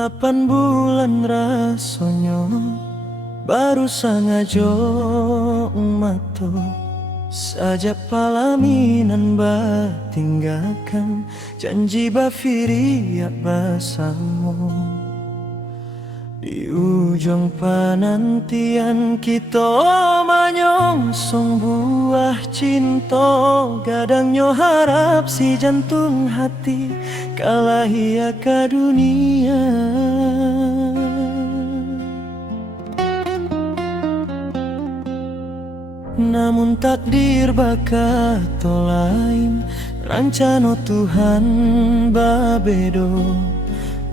8 bulan rasanya baru sangajo mato saja palaminan batinggalkan janji bafiri ya basamu di ujung penantian kita menyongsong buah cinta gadangnya harap si jantung hati kalah ia ke dunia. Namun takdir bakal lain rancana Tuhan babedo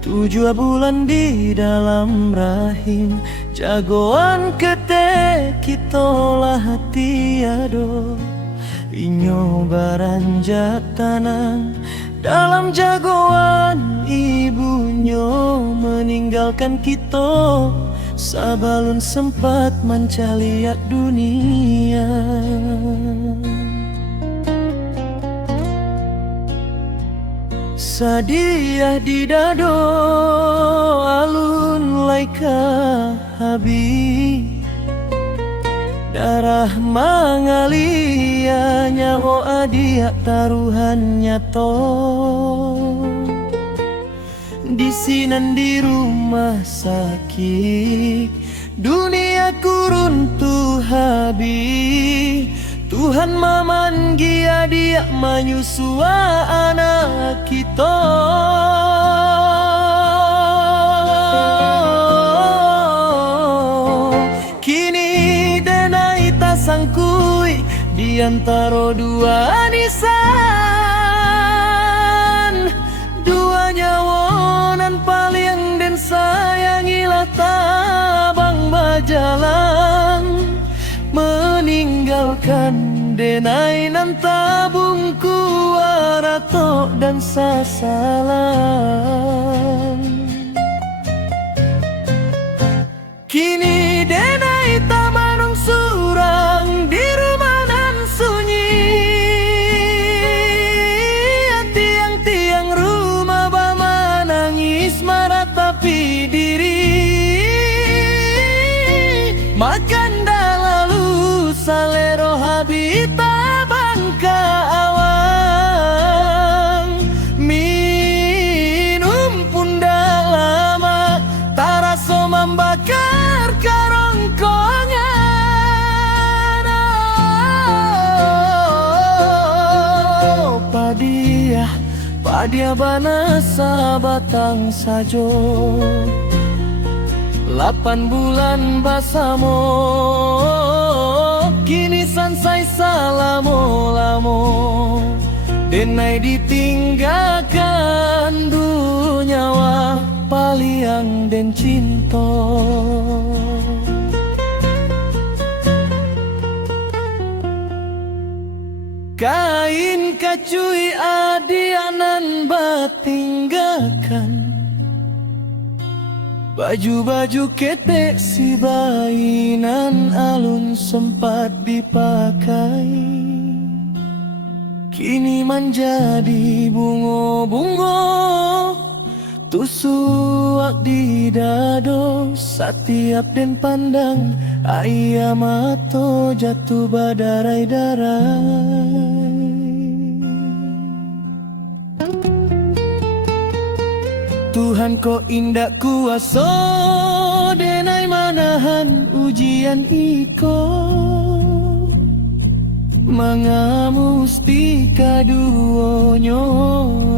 7 bulan di dalam rahim jagoan kete kita lah hati ado inyo baranjak tanah dalam jagoan ibunya meninggalkan kita sabalun sempat mencaliat dunia. Sadiah di dado alun laika habi darah mangalia nyaho adiak taruhan nyato di sinan di rumah sakit dunia kuruntuh habis Tuhan mamanggi adik menyusua anak kita. Kini denai tasangkui di antara dua nisan dua nyawanan paling den sayangilah tabang bajalan meninggalkan denai nan tabung kuarato dan sasalan. Kini denai tamanong surang di rumah nan sunyi tiang-tiang rumah bama nangis meratapi diri makan lalu salero habita bangka awang minum pun dah lama taraso membakar karongkongan. Padiah banasa batang sajo 8 bulan basamo kini sansai salamo-lamo denai ditinggalkan dunyawa paliang den cinta. Kain kacui adianan batinggalkan baju-baju ketek si bainan alun sempat dipakai kini menjadi bungo-bungo tusuak di dado setiap den pandang ayam mato jatuh badarai-darai. Tuhan kau indah kuasa denai manahan ujian iko mangamusti kaduonyo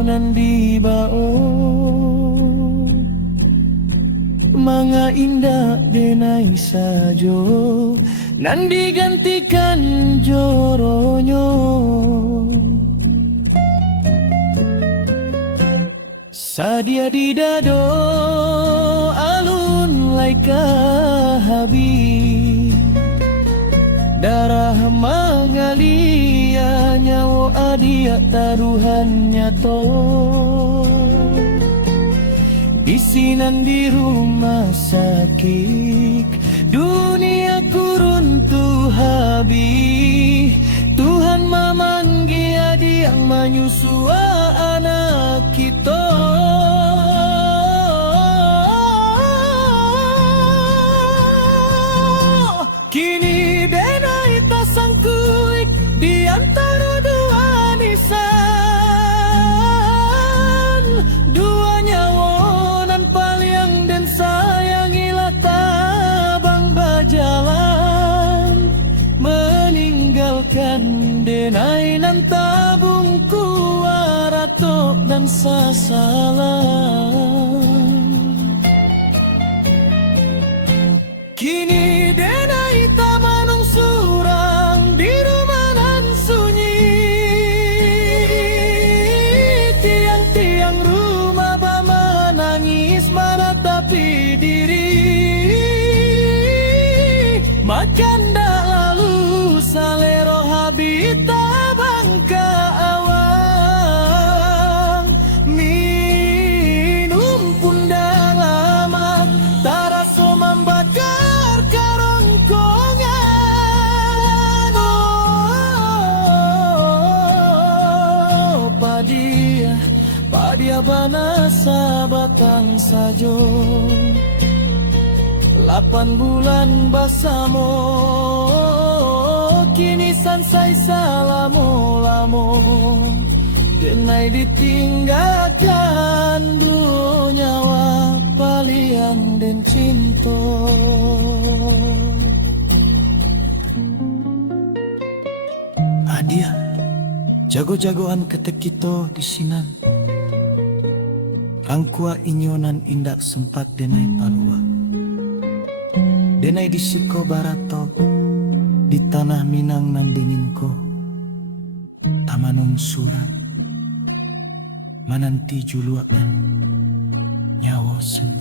nan dibao manga indah denai sajo nan digantikan joronyo. Sadia di dado alun sampai ke habis. Darah mengalir, nyawa adia taruhannya toh. Isinan di rumah sakit, dunia kurun tuh habis. Tuhan memanggi adi yang menyusu anak kita. Kini denai tak sangkuik di antara dua nisan. Dua nyawonan paling dan sayangilah tabang bajalan. Meninggalkan denai nan tabung kuarato dan sasalan. Kini denai tak manung surang di rumah nan sunyi. Tiang-tiang rumah bama nangis menatapi diri. Makan dah lalu salero habita bangka awang. Minum pun dah lama taraso membakar karongkongan. Oh, padia bana sabatang sajo. 8 bulan basamo, kini sansai salamo-lamo. Denai ditinggalkan nyawa paliang den cinta. Adia, jago-jagoan ketek kita di sinan. Rangkua inyonan indak sempat denai palua. Denai di siko baratok, di tanah Minang nan dinginko. Tamanung surat, mananti juluan, nyawa sendiri.